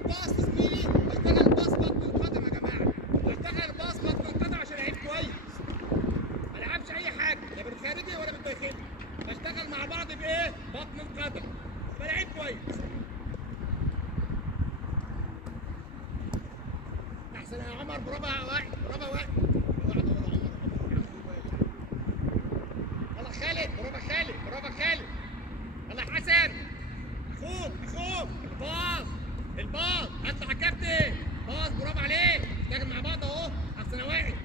الباص زميلي، بشتغل الباص بطن القدم يا جماعه، بشتغل الباص بطن القدم عشان لعيب كويس. ما العبش اي حاجه لا بالخارجي ولا بالداخلي، بشتغل مع بعض بايه؟ بطن القدم، يبقى لعيب كويس. احسن يا عمر، برافو واحد، برافو واحد. يلا خالد، برافو خالد، برافو خالد. يلا حسن، اخوك الباص، الباص اطلع يا كابتن، باص برافو عليك، اشتغل مع بعض اهو. احسن يا واحد.